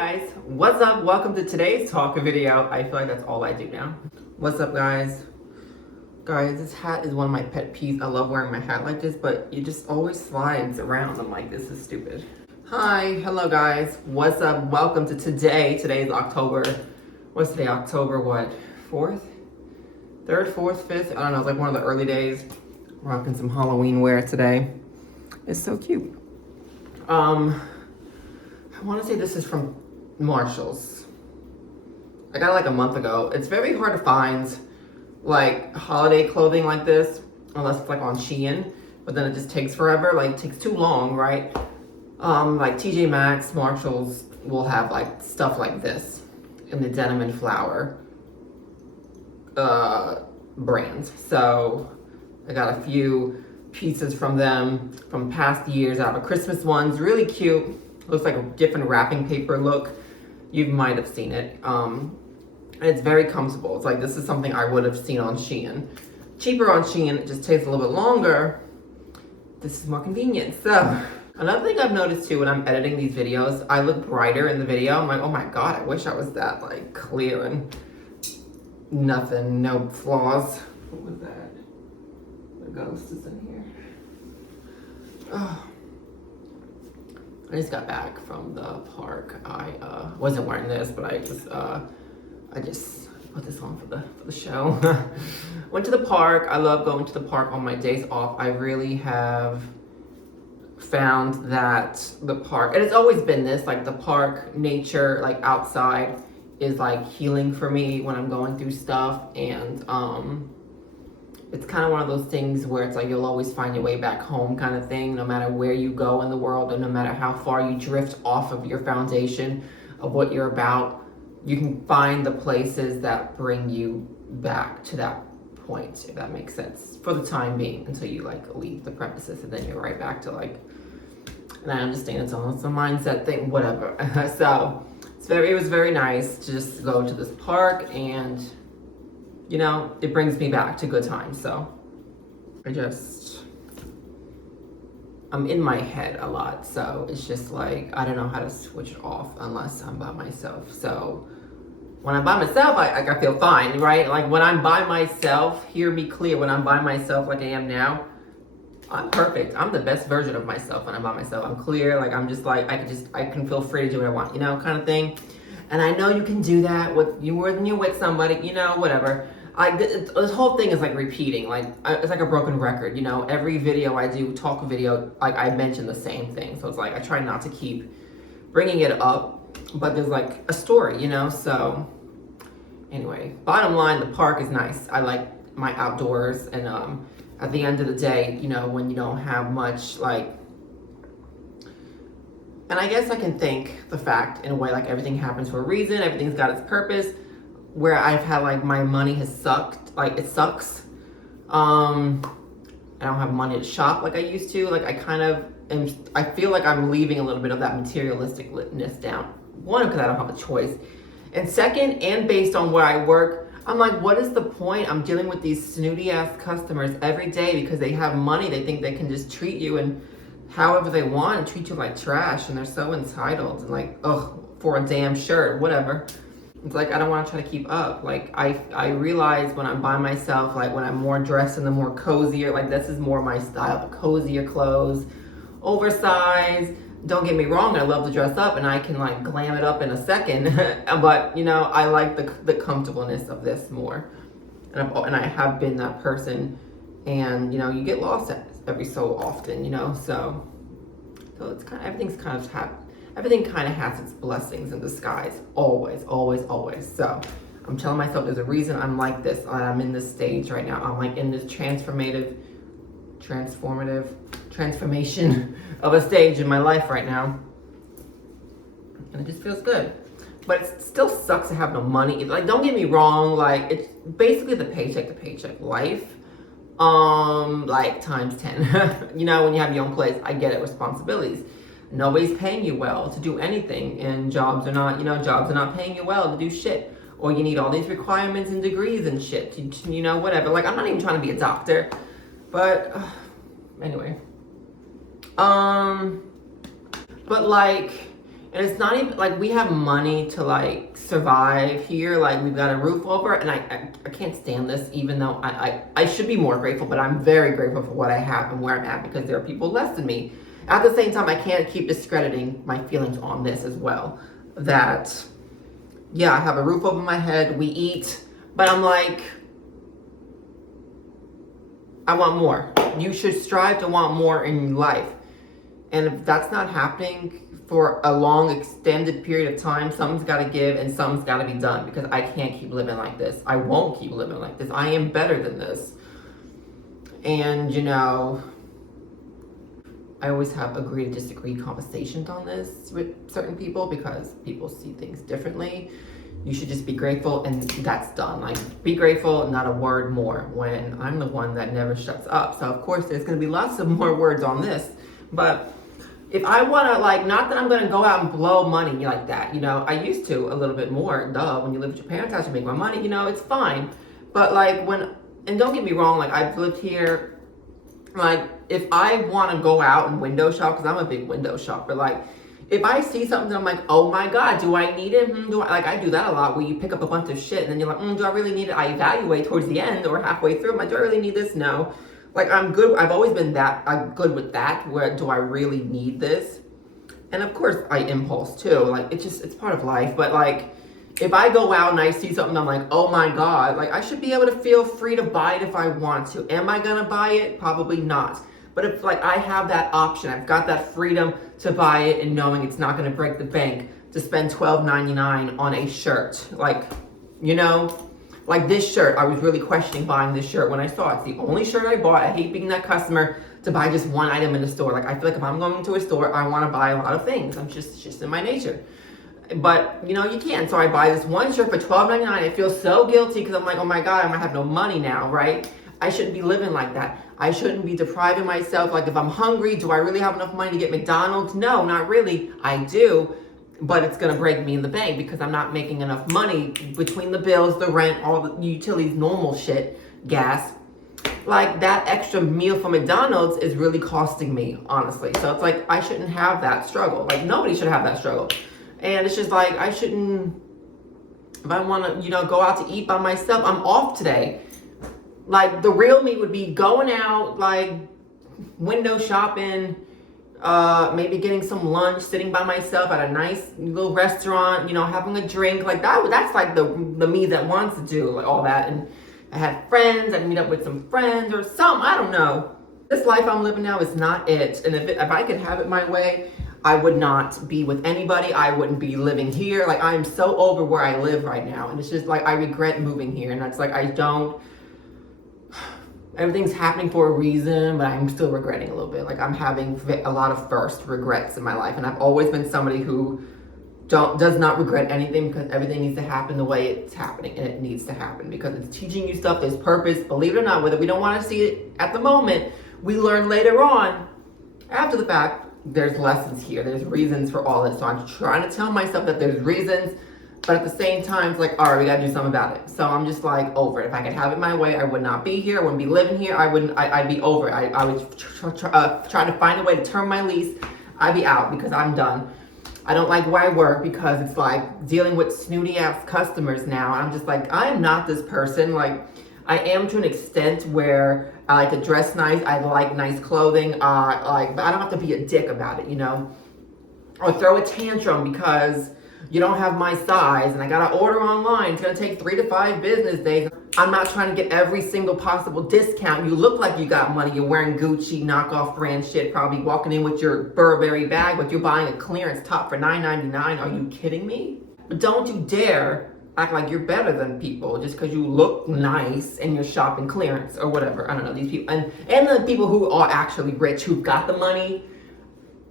Guys, what's up? Welcome to today's talk video. I feel like that's all I do now. What's up, guys? Guys, this hat is one of my pet peeves. I love wearing my hat like this, but it just always slides around. I'm like, this is stupid. Hi, hello guys. What's up? Welcome to today. Today is October. What's today? October what? 4th? 3rd, 4th, 5th? I don't know. It's like one of the early days. Rocking some Halloween wear today. It's so cute. I want to say this is from Marshall's. I got it like a month ago. It's very hard to find like holiday clothing like this unless it's like on Shein, but then it just takes forever. Like it takes too long, right? Like TJ Maxx, Marshall's will have like stuff like this in the denim and flower brand. So I got a few pieces from them from past years. I have a Christmas ones, really cute. Looks like a different wrapping paper look. You might have seen it. And it's very comfortable. It's like, this is something I would have seen on Shein. Cheaper on Shein, it just takes a little bit longer. This is more convenient. So, another thing I've noticed too when I'm editing these videos, I look brighter in the video. I'm like, oh my God, I wish I was that like clear and nothing, no flaws. What was that? The ghost is in here. Oh. I just got back from the park. I wasn't wearing this, but I just put this on for the show. Went to the park. I love going to the park on my days off. I really have found that the park, and it's always been this, like the park, nature, like outside is like healing for me when I'm going through stuff. And it's kind of one of those things where it's like you'll always find your way back home kind of thing, no matter where you go in the world and no matter how far you drift off of your foundation of what you're about, you can find the places that bring you back to that point, if that makes sense, for the time being, until you like leave the premises and then you're right back to like, and I understand it's almost a mindset thing, whatever. So it was very nice to just go to this park, and you know, it brings me back to good times. So I'm in my head a lot. So it's just like, I don't know how to switch off unless I'm by myself. So when I'm by myself, I feel fine, right? Like when I'm by myself, hear me clear, when I'm by myself like I am now, I'm perfect. I'm the best version of myself when I'm by myself. I'm clear, like I'm just like, I can feel free to do what I want, you know, kind of thing. And I know you can do that when you're with somebody, you know, whatever. This whole thing is like repeating, like it's like a broken record, you know. Every video I do, talk video, like I mention the same thing. So it's like I try not to keep bringing it up, but there's like a story, you know. So anyway, bottom line, the park is nice. I like my outdoors, and at the end of the day, you know, when you don't have much, like, and I guess I can thank the fact in a way, like everything happens for a reason, everything's got its purpose. Where I've had like my money has sucked, like it sucks. I don't have money to shop like I used to. Like I feel like I'm leaving a little bit of that materialisticness down. One, because I don't have a choice. And second, and based on where I work, I'm like, what is the point? I'm dealing with these snooty ass customers every day because they have money. They think they can just treat you and however they want and treat you like trash. And they're so entitled and like, ugh, for a damn shirt, whatever. It's like, I don't want to try to keep up. Like, I realize when I'm by myself, like when I'm more dressed in the more cozier, like this is more my style, the cozier clothes, oversized. Don't get me wrong, I love to dress up and I can like glam it up in a second. But, you know, I like the comfortableness of this more. And I have been that person. And, you know, you get lost every so often, you know, so it's kind of, everything kind of has its blessings in disguise. Always, always, always. So I'm telling myself there's a reason I'm like this. I'm in this stage right now. I'm like in this transformation of a stage in my life right now. And it just feels good. But it still sucks to have no money. Like, don't get me wrong. Like, it's basically the paycheck to paycheck life. Like times 10. You know, when you have your own place, I get it, responsibilities. Nobody's paying you well to do anything, and jobs are not paying you well to do shit. Or you need all these requirements and degrees and shit, you know, whatever. Like, I'm not even trying to be a doctor, but anyway. But like, And it's not even like we have money to like survive here. Like we've got a roof over, and I can't stand this, even though I should be more grateful, but I'm very grateful for what I have and where I'm at because there are people less than me. At the same time, I can't keep discrediting my feelings on this as well. That, yeah, I have a roof over my head, we eat, but I'm like, I want more. You should strive to want more in life. And if that's not happening for a long extended period of time, something's got to give and something's got to be done because I can't keep living like this. I won't keep living like this. I am better than this. And I always have agree to disagree conversations on this with certain people because people see things differently. You should just be grateful and that's done. Like, be grateful, not a word more, when I'm the one that never shuts up. So of course there's going to be lots of more words on this, but if I want to, like, not that I'm going to go out and blow money like that, I used to a little bit more. Duh, when you live with your parents, I should make my money, it's fine. But like and don't get me wrong, like I've lived here, like if I want to go out and window shop, because I'm a big window shopper, like if I see something, I'm like, oh my God, do I need it? I do that a lot where you pick up a bunch of shit and then you're like, do I really need it? I evaluate towards the end or halfway through. I'm like, do I really need this? No. Like I'm good. I've always been I'm good with that. Where do I really need this? And of course I impulse too. Like it's part of life. But like if I go out and I see something, I'm like, oh my God, like I should be able to feel free to buy it if I want to. Am I gonna buy it? Probably not. But if like I have that option, I've got that freedom to buy it and knowing it's not gonna break the bank to spend $12.99 on a shirt. Like, like this shirt, I was really questioning buying this shirt when I saw it. It's the only shirt I bought. I hate being that customer to buy just one item in the store. Like I feel like if I'm going to a store, I want to buy a lot of things. It's just in my nature. But you can't. So I buy this one shirt for $12.99. I feel so guilty because I'm like, oh my God, I might have no money now, right? I shouldn't be living like that. I shouldn't be depriving myself. Like if I'm hungry, do I really have enough money to get McDonald's? No, not really. I do. But it's going to break me in the bank because I'm not making enough money between the bills, the rent, all the utilities, normal shit, gas. Like that extra meal from McDonald's is really costing me, honestly. So it's like, I shouldn't have that struggle. Like nobody should have that struggle. And it's just like, I shouldn't, if I want to, go out to eat by myself, I'm off today. Like the real me would be going out, like window shopping, maybe getting some lunch, sitting by myself at a nice little restaurant, having a drink like that. That's like the me that wants to do like all that. And I had friends, I'd meet up with some friends or something. I don't know. This life I'm living now is not it. And if I could have it my way, I would not be with anybody. I wouldn't be living here. Like I'm so over where I live right now. And it's just like, I regret moving here. And that's like, everything's happening for a reason, but I'm still regretting a little bit. Like I'm having a lot of first regrets in my life. And I've always been somebody who does not regret anything because everything needs to happen the way it's happening and it needs to happen because it's teaching you stuff. There's purpose, believe it or not, whether we don't want to see it at the moment, we learn later on after the fact, there's lessons here. There's reasons for all this. So I'm trying to tell myself that there's reasons, but at the same time, it's like, all right, we gotta do something about it. So I'm just like over it. If I could have it my way, I would not be here. I wouldn't be living here. I'd be over it. I would try to find a way to term my lease. I'd be out because I'm done. I don't like where I work because it's like dealing with snooty ass customers now. I'm just like, I'm not this person. Like I am to an extent where I like to dress nice. I like nice clothing. But I don't have to be a dick about it, or throw a tantrum because you don't have my size and I gotta order online. It's gonna take 3 to 5 business days. I'm not trying to get every single possible discount. You look like you got money. You're wearing Gucci knockoff brand shit, probably walking in with your Burberry bag, but you're buying a clearance top for $9.99. Are you kidding me? But don't you dare act like you're better than people just because you look nice and you're shopping clearance or whatever. I don't know, these people. And the people who are actually rich, who've got the money,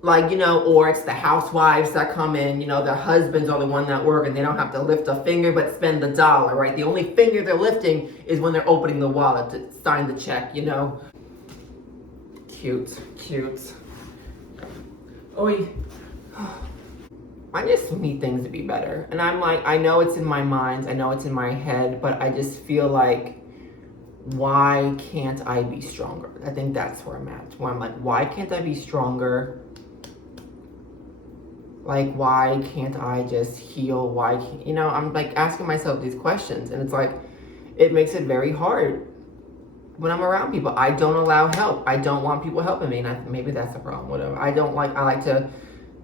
like, or it's the housewives that come in, their husbands are the one that work and they don't have to lift a finger but spend the dollar, right? The only finger they're lifting is when they're opening the wallet to sign the check, Cute. Oh, I just need things to be better. And I'm like, I know it's in my mind, I know it's in my head, but I just feel like, why can't I be stronger? I think that's where I'm at. Where I'm like, why can't I be stronger? Like, why can't I just heal? Why can't, you know, I'm like asking myself these questions, and it's like, it makes it very hard when I'm around people. I don't allow help. I don't want people helping me, and maybe that's a problem, whatever. I like to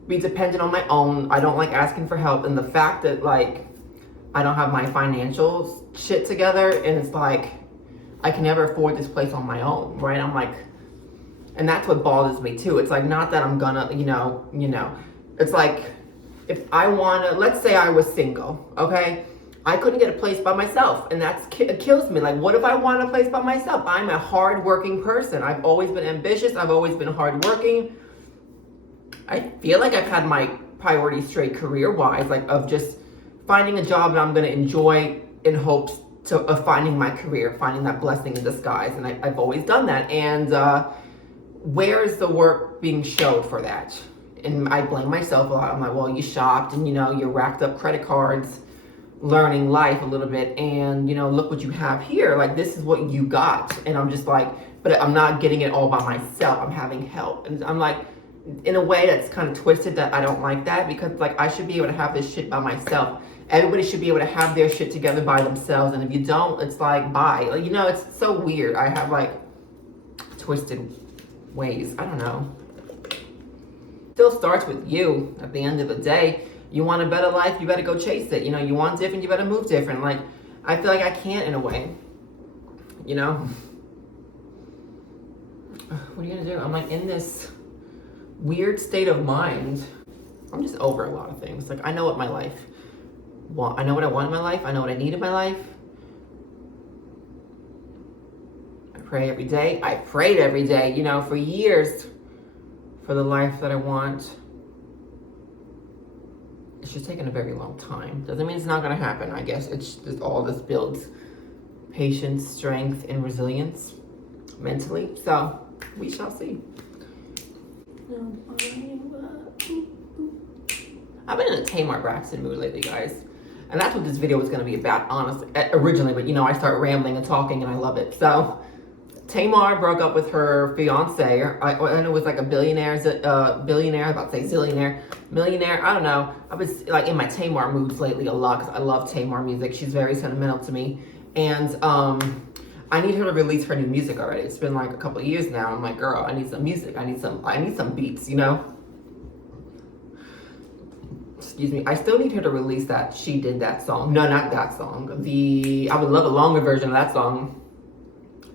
be dependent on my own. I don't like asking for help, and the fact that like, I don't have my financial shit together, and it's like, I can never afford this place on my own, right? I'm like, and that's what bothers me too. It's like, not that I'm gonna, it's like, if I wanna, let's say I was single, okay? I couldn't get a place by myself, and it kills me. Like, what if I want a place by myself? I'm a hardworking person. I've always been ambitious. I've always been hardworking. I feel like I've had my priorities straight career-wise, like of just finding a job that I'm gonna enjoy in hopes of finding my career, finding that blessing in disguise, and I've always done that. And where is the work being showed for that? And I blame myself a lot. I'm like, well, you shopped, and you racked up credit cards, learning life a little bit, and look what you have here. Like, this is what you got. And I'm just like, but I'm not getting it all by myself. I'm having help. And I'm like, in a way that's kind of twisted, that I don't like that, because like, I should be able to have this shit by myself. Everybody should be able to have their shit together by themselves, and if you don't, it's like, bye. Like, it's so weird. I have like twisted ways. I don't know. Still starts with you. At the end of the day, you want a better life, you better go chase it. You want different, you better move different. Like, I feel like I can't, in a way. What are you gonna do? I'm like in this weird state of mind. I'm just over a lot of things. Like, I know what my life want. I know what I want in my life. I know what I need in my life. I pray every day. I prayed every day, for years, for the life that I want. It's just taken a very long time. Doesn't mean it's not gonna happen. I guess it's just all this builds patience, strength, and resilience mentally. So we shall see. I've been in a Tamar Braxton mood lately, guys. And that's what this video was gonna be about, honestly, originally, but I start rambling and talking and I love it. So Tamar broke up with her fiance. I know it was like a billionaire, I'm about to say zillionaire, millionaire, I don't know. I was like in my Tamar moods lately a lot, because I love Tamar music. She's very sentimental to me. And I need her to release her new music already. It's been like a couple of years now. I'm like, girl, I need some music. I need some beats, Excuse me. I still need her to release that She Did That song. No, not that song. I would love a longer version of that song.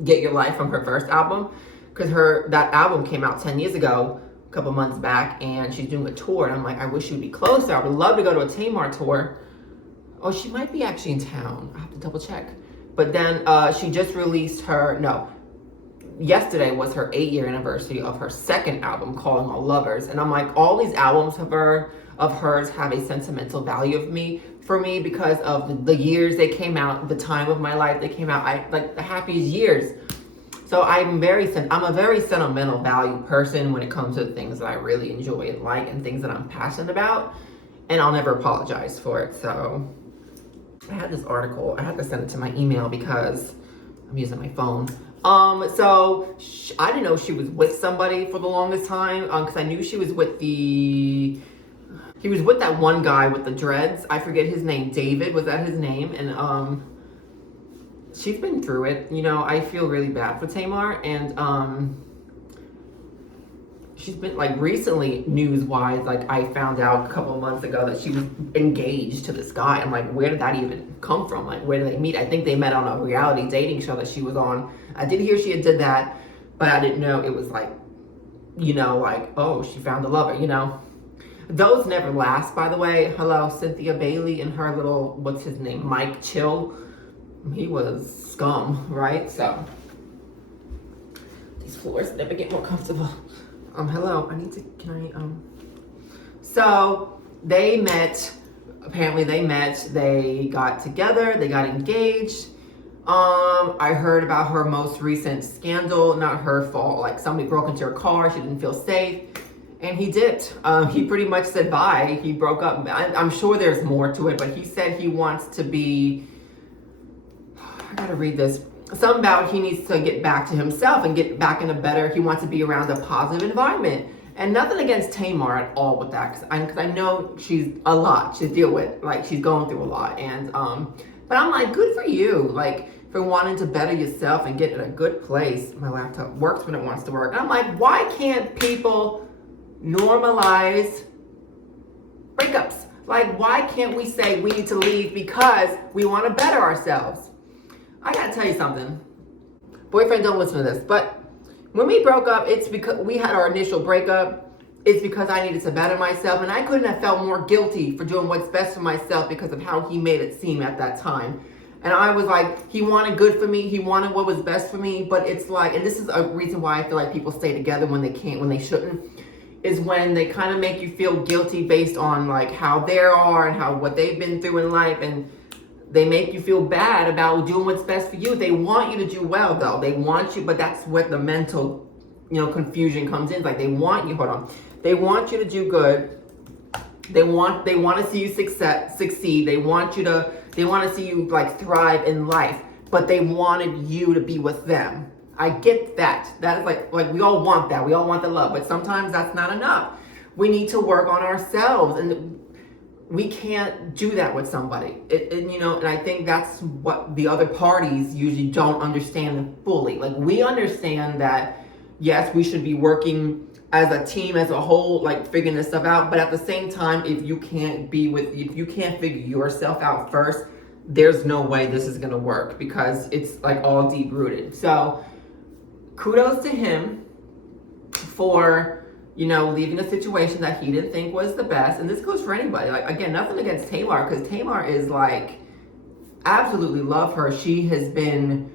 Get Your Life, from her first album, because that album came out 10 years ago, a couple months back, and she's doing a tour, and I'm like, I wish she would be closer. I would love to go to a Tamar tour. Oh, she might be actually in town. I have to double check. But then she just released yesterday was her 8-year anniversary of her second album, Calling All Lovers, and I'm like, all these albums of hers have a sentimental value for me because of the years they came out, the time of my life they came out. I like the happiest years. So I'm a very sentimental value person when it comes to things that I really enjoy and like, and things that I'm passionate about, and I'll never apologize for it. So I had this article, I had to send it to my email because I'm using my phone. So I didn't know she was with somebody for the longest time, because I knew she was with he was with that one guy with the dreads. I forget his name. David, was that his name? And she's been through it. I feel really bad for Tamar. And she's been, like, recently, news-wise, like, I found out a couple of months ago that she was engaged to this guy. I'm like, where did that even come from? Like, where did they meet? I think they met on a reality dating show that she was on. I did hear she did that, but I didn't know it was like, like, oh, she found a lover, Those never last, by the way. Hello, Cynthia Bailey and her little, what's his name? Mike Chill. He was scum, right? So, these floors never get more comfortable. Hello, So, they met, apparently they got together, they got engaged. I heard about her most recent scandal, not her fault, like somebody broke into her car, she didn't feel safe. And he dipped. He pretty much said bye. He broke up. I'm sure there's more to it, but he said he wants to be, I gotta read this. Something about he needs to get back to himself and get back in he wants to be around a positive environment. And nothing against Tamar at all with that, because I know she's a lot to deal with. Like, she's going through a lot. And, but I'm like, good for you. Like, for wanting to better yourself and get in a good place. My laptop works when it wants to work. And I'm like, why can't people normalize breakups? Like, why can't we say we need to leave because we want to better ourselves? I gotta tell you something. Boyfriend, don't listen to this. But when we broke up, it's because we had our initial breakup. It's because I needed to better myself. And I couldn't have felt more guilty for doing what's best for myself because of how he made it seem at that time. And I was like, he wanted good for me. He wanted what was best for me. But it's like, and this is a reason why I feel like people stay together when they can't, when they shouldn't, is when they kind of make you feel guilty based on like how they are and how what they've been through in life. And they make you feel bad about doing what's best for you. They want you to do well, though. They want you, but that's what the mental, confusion comes in. Like, they want you, hold on. They want you to do good. They want to see you succeed. They want to see you like thrive in life, but they wanted you to be with them. I get that. That is like we all want that. We all want the love, but sometimes that's not enough. We need to work on ourselves, and we can't do that with somebody. And I think that's what the other parties usually don't understand fully. Like, we understand that, yes, we should be working as a team, as a whole, like figuring this stuff out. But at the same time, if you can't figure yourself out first, there's no way this is gonna work, because it's like all deep rooted. So kudos to him for, leaving a situation that he didn't think was the best. And this goes for anybody. Like, again, nothing against Tamar, because Tamar is like, absolutely love her. She has been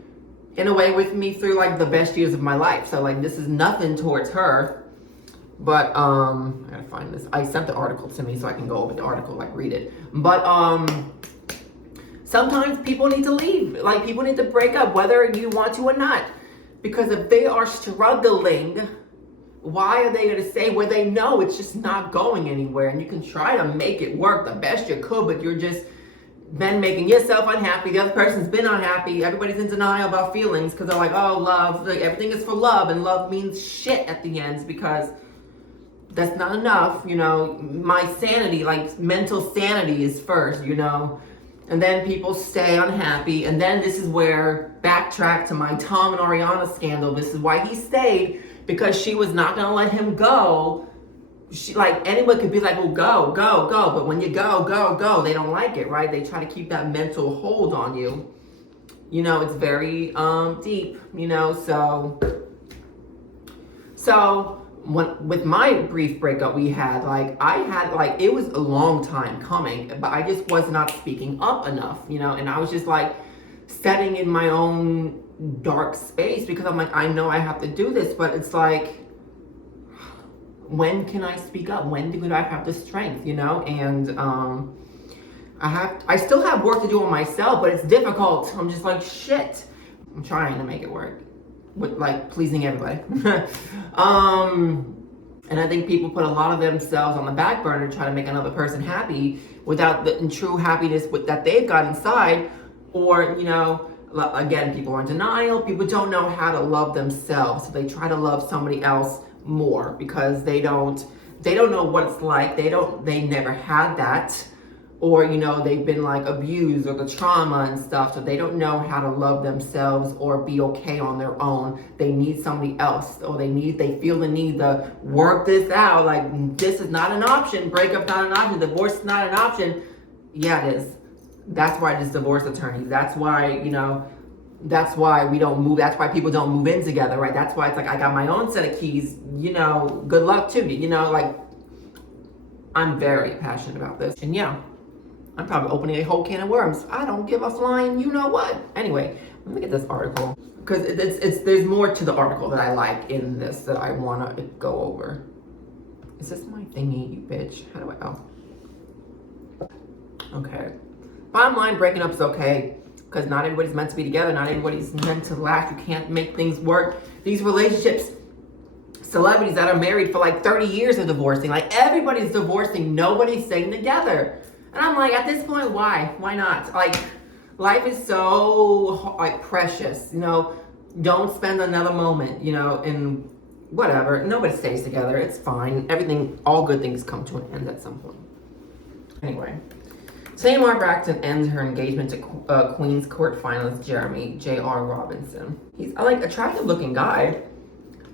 in a way with me through like the best years of my life. So like, this is nothing towards her. But I gotta find this. I sent the article to me so I can go over the article, like read it. But sometimes people need to leave. Like, people need to break up, whether you want to or not. Because if they are struggling, why are they going to stay where they know it's just not going anywhere? And you can try to make it work the best you could, but you're just then making yourself unhappy. The other person's been unhappy. Everybody's in denial about feelings because they're like, oh, love, like, everything is for love, and love means shit at the end, because that's not enough. My sanity, like mental sanity, is first, and then people stay unhappy. And then this is where, backtrack to my Tom and Ariana scandal, this is why he stayed, because she was not going to let him go. She, like, anyone could be like, well, go, but when you go, they don't like it, right? They try to keep that mental hold on you. It's very deep, so with my brief breakup we had, it was a long time coming, but I just was not speaking up enough, and I was just like setting in my own dark space, because I'm like, I know I have to do this, but it's like, when can I speak up? When do I have the strength, and I still have work to do on myself, but it's difficult. I'm just like, shit. I'm trying to make it work with like pleasing everybody. And I think people put a lot of themselves on the back burner to try to make another person happy without the true happiness that they've got inside. Or, again, people are in denial. People don't know how to love themselves. So they try to love somebody else more because they don't know what it's like. They never had that. Or, they've been like abused, or the trauma and stuff. So they don't know how to love themselves or be okay on their own. They need somebody else, or they feel the need to work this out. Like, this is not an option. Breakup's not an option. Divorce is not an option. Yeah, it is. That's why there's divorce attorneys. That's why, that's why we don't move. That's why people don't move in together, right? That's why it's like, I got my own set of keys, good luck to me, like, I'm very passionate about this. And yeah, I'm probably opening a whole can of worms. I don't give a flying what. Anyway, let me get this article, because there's more to the article that I like in this that I want to go over. Is this my thingy, you bitch? How do I, okay. Bottom line, breaking up is okay, because not everybody's meant to be together. Not everybody's meant to last. You can't make things work. These relationships, celebrities that are married for like 30 years are divorcing. Like, everybody's divorcing. Nobody's staying together. And I'm like, at this point, why? Why not? Like, life is so like precious, Don't spend another moment, and whatever. Nobody stays together. It's fine. Everything, all good things come to an end at some point. Anyway, Tamar Braxton ends her engagement to Queen's Court finalist Jeremy J.R. Robinson. He's like attractive looking guy.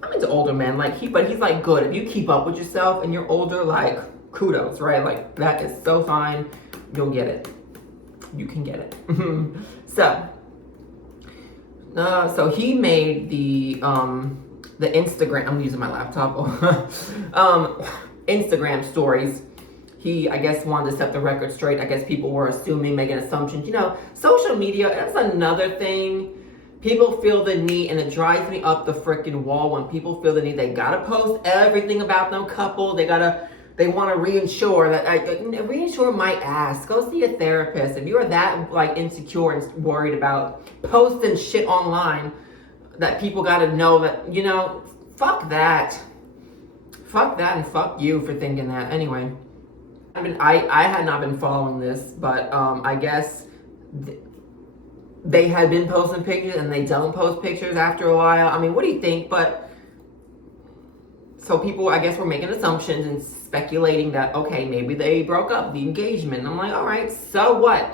I'm into older men, but he's like good. If you keep up with yourself and you're older, like kudos, right? Like that is so fine. You'll get it. You can get it. So he made the Instagram. I'm using my laptop. Instagram stories. He, I guess, wanted to set the record straight. I guess people were assuming, making assumptions. You know, social media, that's another thing. People feel the need, and it drives me up the freaking wall when people feel the need. They gotta post everything about them couple. They want to reinsure that. Reinsure my ass. Go see a therapist. If you're that like insecure and worried about posting shit online, that people gotta know that, you know, fuck that. Fuck that and fuck you for thinking that. Anyway. I had not been following this, but I guess they had been posting pictures and they don't post pictures after a while. I mean, what do you think? But so people, I guess, were making assumptions and speculating that, okay, maybe they broke up the engagement. I'm like, all right, so what?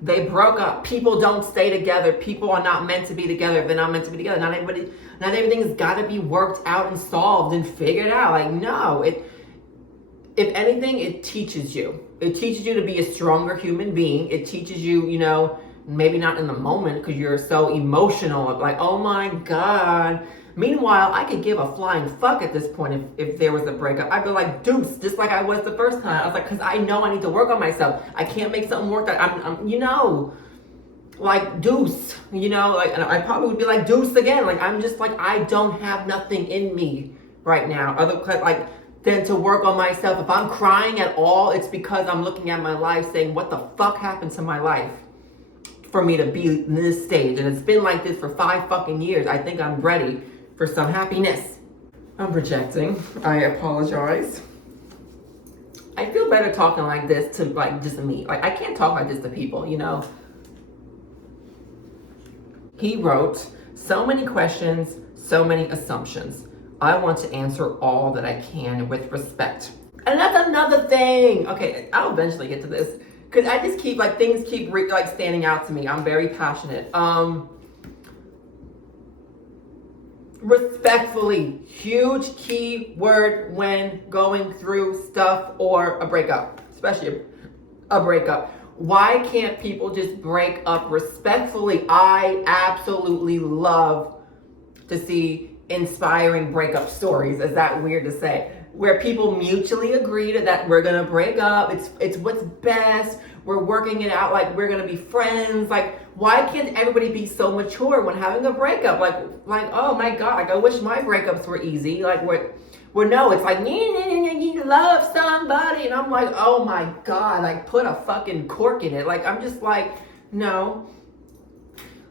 They broke up. People don't stay together. People are not meant to be together if they're not meant to be together. Not everything's got to be worked out and solved and figured out. Like, no, if anything, it teaches you. It teaches you to be a stronger human being. It teaches you, you know, maybe not in the moment because you're so emotional, like, oh my God. Meanwhile, I could give a flying fuck at this point if there was a breakup. I'd be like, deuce, just like I was the first time. I was like, because I know I need to work on myself. I can't make something work that I'm you know, like deuce, you know, like, and I probably would be like deuce again. Like, I'm just like, I don't have nothing in me right now. Than to work on myself. If I'm crying at all, it's because I'm looking at my life saying, what the fuck happened to my life for me to be in this stage? And it's been like this for 5 fucking years. I think I'm ready for some happiness. I'm projecting. I apologize. I feel better talking like this to like just me. Like I can't talk like this to people, you know? He wrote, so many questions, so many assumptions. I want to answer all that I can with respect. And that's another thing. Okay, I'll eventually get to this. Because I just keep, like, things keep, standing out to me. I'm very passionate. Respectfully, huge key word when going through stuff or a breakup. Especially a breakup. Why can't people just break up respectfully? I absolutely love to see inspiring breakup stories. Is that weird to say? Where people mutually agree that we're gonna break up. It's what's best. We're working it out. Like we're gonna be friends. Like why can't everybody be so mature when having a breakup? Like oh my God. Like I wish my breakups were easy. Like we're no. It's like you love somebody, and I'm like, oh my God. Like put a fucking cork in it. Like I'm just like no.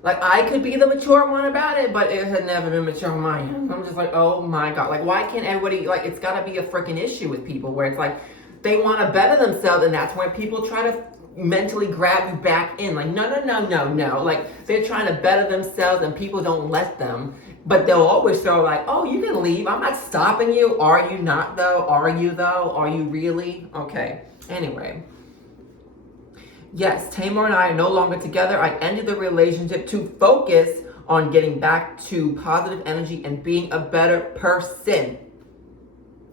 Like, I could be the mature one about it, but it had never been mature on my end. I'm just like, oh my God. Like, why can't everybody, like, it's got to be a freaking issue with people where it's like, they want to better themselves, and that's when people try to mentally grab you back in. Like, no. Like, they're trying to better themselves, and people don't let them. But they'll always throw like, oh, you can leave. I'm not stopping you. Are you not, though? Are you, though? Are you really? Okay. Anyway. Yes, Tamar and I are no longer together. I ended the relationship to focus on getting back to positive energy and being a better person.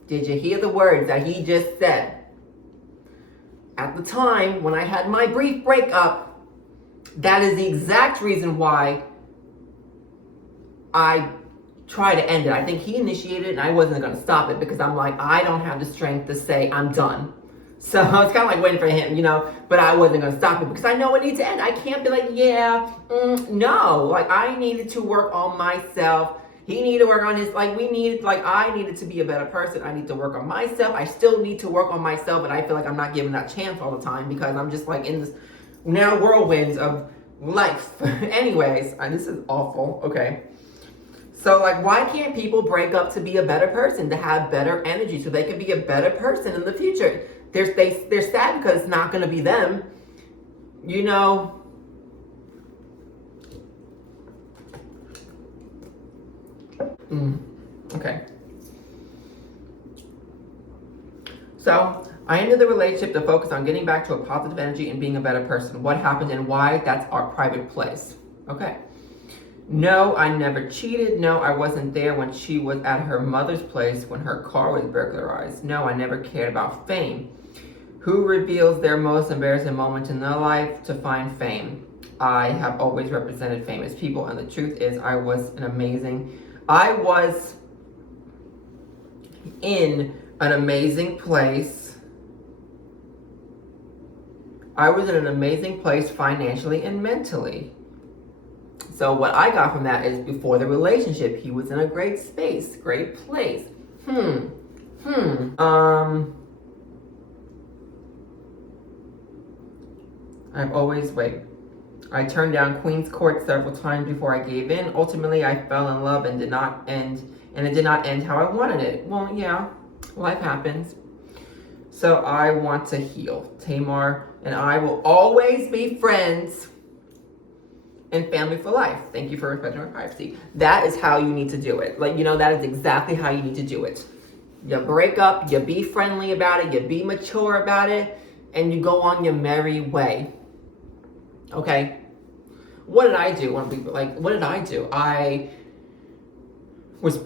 Did you hear the words that he just said? At the time, when I had my brief breakup, that is the exact reason why I tried to end it. I think he initiated it and I wasn't going to stop it because I'm like, I don't have the strength to say I'm done. So I was kind of like waiting for him, you know, but I wasn't going to stop it because I know it needs to end. I can't be like, no. Like, I needed to work on myself. He needed to work on his, I needed to be a better person. I need to work on myself. I still need to work on myself, and I feel like I'm not given that chance all the time because I'm just like in this now whirlwinds of life. Anyways, this is awful. Okay. So, like, why can't people break up to be a better person, to have better energy so they can be a better person in the future? They're sad because it's not going to be them. You know, okay. So I ended the relationship to focus on getting back to a positive energy and being a better person. What happened and why? That's our private place. Okay. No, I never cheated. No, I wasn't there when she was at her mother's place when her car was burglarized. No, I never cared about fame. Who reveals their most embarrassing moment in their life to find fame? I have always represented famous people, and the truth is I was in an amazing place. I was in an amazing place financially and mentally. So what I got from that is before the relationship, he was in a great space, great place. I turned down Queen's Court several times before I gave in. Ultimately, I fell in love and it did not end how I wanted it. Well, yeah, life happens. So I want to heal. Tamar and I will always be friends and family for life. Thank you for respecting my privacy. That is how you need to do it. Like, that is exactly how you need to do it. You break up, you be friendly about it, you be mature about it, and you go on your merry way. Okay? What did I do? What did I do? I was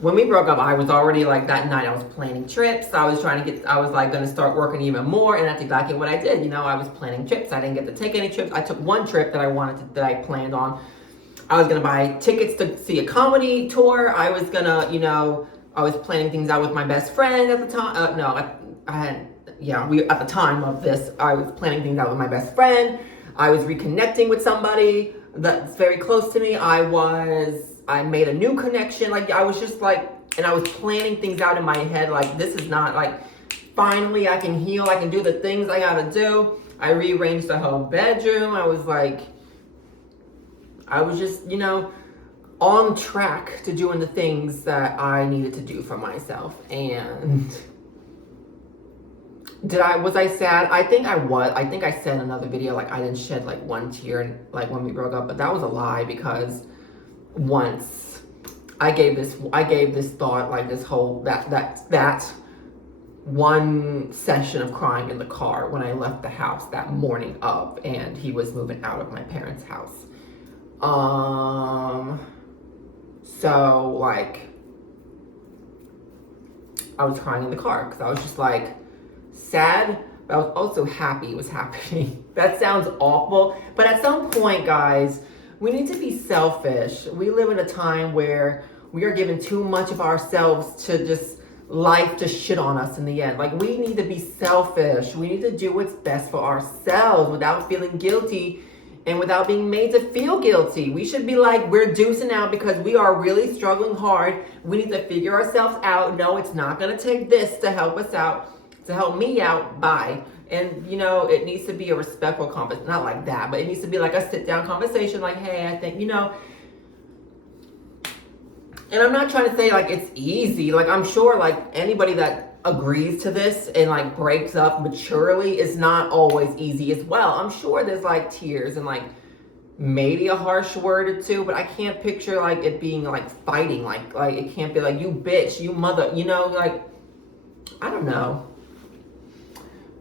when we broke up, I was already that night I was planning trips. I was going to start working even more, and that's exactly what I did. I was planning trips. I didn't get to take any trips. I took one trip that I planned on. I was going to buy tickets to see a comedy tour. I was going to, I was planning things out with my best friend at the time. At the time of this, I was planning things out with my best friend. I was reconnecting with somebody that's very close to me. I made a new connection. I was just and I was planning things out in my head. This is not finally I can heal. I can do the things I gotta do. I rearranged the whole bedroom. I was just, on track to doing the things that I needed to do for myself. And was I sad? I think I was. I think I said in another video, I didn't shed one tear when we broke up, but that was a lie because once I gave this thought, that one session of crying in the car when I left the house that morning of, and he was moving out of my parents' house. So I was crying in the car because I was just sad, but I was also happy it was happening. That sounds awful, but at some point, guys, we need to be selfish. We live in a time where we are giving too much of ourselves to just life to shit on us in the end. We need to be selfish. We need to do what's best for ourselves without feeling guilty and without being made to feel guilty. We should be we're deucing out because we are really struggling hard. We need to figure ourselves out. No, it's not going to take this to help us out, to help me out. Bye. And, it needs to be a respectful conversation. Not like that, but it needs to be a sit-down conversation. Hey, I think, and I'm not trying to say, it's easy. I'm sure, anybody that agrees to this and, breaks up maturely is not always easy as well. I'm sure there's, tears and, maybe a harsh word or two, but I can't picture, it being, fighting. It can't be, you bitch, you mother, I don't know.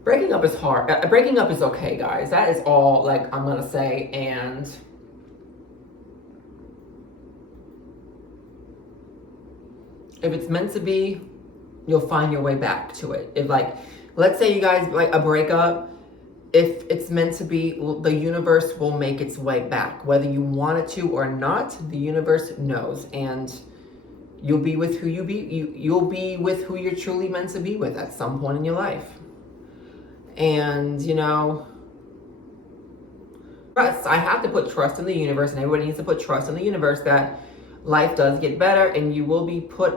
Breaking up is hard. Breaking up is okay, guys. That is all, I'm gonna say. And if it's meant to be, you'll find your way back to it. If let's say you guys a breakup, if it's meant to be, the universe will make its way back. Whether you want it to or not, the universe knows. And you'll be with who you'll be with who you're truly meant to be with at some point in your life. And, trust. I have to put trust in the universe, and everybody needs to put trust in the universe that life does get better and you will be put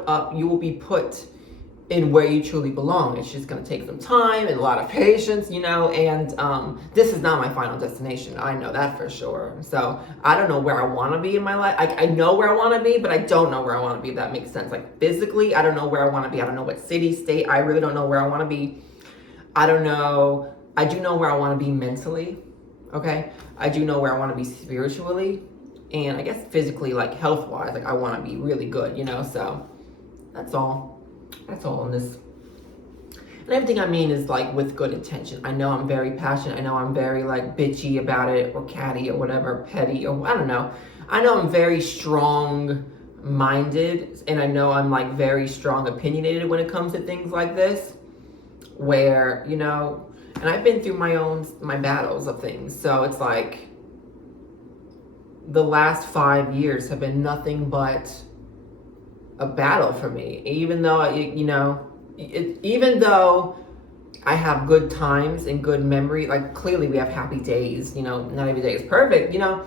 in where you truly belong. It's just going to take some time and a lot of patience, and this is not my final destination. I know that for sure. So I don't know where I want to be in my life. I know where I want to be, but I don't know where I want to be, if that makes sense. Physically, I don't know where I want to be. I don't know what city, state. I really don't know where I want to be. I don't know. I do know where I want to be mentally. Okay. I do know where I want to be spiritually, and I guess physically, health wise, I want to be really good, so that's all. That's all in this. And everything I mean is like with good intention. I know I'm very passionate. I know I'm very like bitchy about it, or catty, or whatever, petty, or I don't know. I know I'm very strong minded, and I know I'm like very strong opinionated when it comes to things like this, where, you know, and I've been through my battles of things. So it's like the last 5 years have been nothing but a battle for me. Even though, you know, even though I have good times and good memory, like clearly we have happy days, you know, not every day is perfect, you know.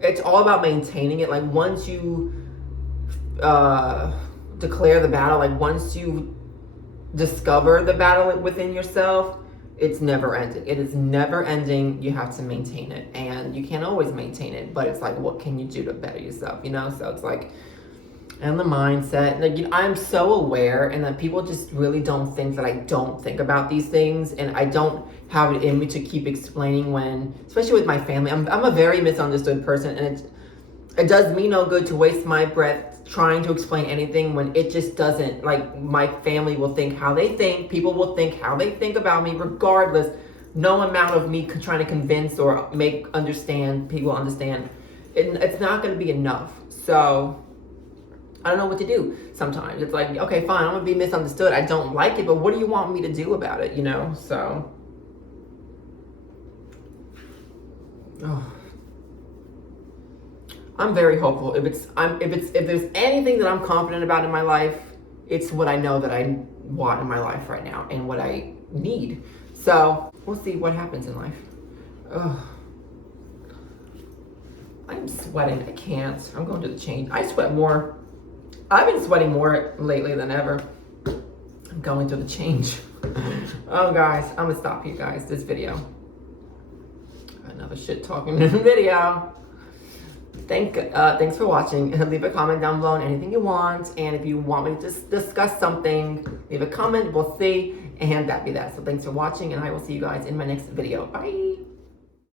It's all about maintaining it. Like once you declare the battle, like once you discover the battle within yourself, it's never ending. It is never ending. You have to maintain it, and you can't always maintain it, but it's like, what can you do to better yourself, you know? So it's like, and the mindset, like, you know, I'm so aware, and that people just really don't think that I don't think about these things, and I don't have it in me to keep explaining when, especially with my family, I'm a very misunderstood person, and it does me no good to waste my breath trying to explain anything when it just doesn't. Like, my family will think how they think, people will think how they think about me, regardless. No amount of me trying to convince or make people understand, it's not going to be enough. So I don't know what to do sometimes. It's like, okay, fine, I'm going to be misunderstood. I don't like it, but what do you want me to do about it, you know? So, I'm very hopeful. If there's anything that I'm confident about in my life, it's what I know that I want in my life right now and what I need. So we'll see what happens in life. Ugh. I'm sweating. I can't. I'm going to the change. I sweat more. I've been sweating more lately than ever. I'm going through the change. Oh, guys, I'm gonna stop here, guys. This video. Another shit talking video. Thanks for watching. Leave a comment down below on anything you want, and if you want me to discuss something, leave a comment. We'll see, and that'd be that. So thanks for watching, and I will see you guys in my next video. Bye.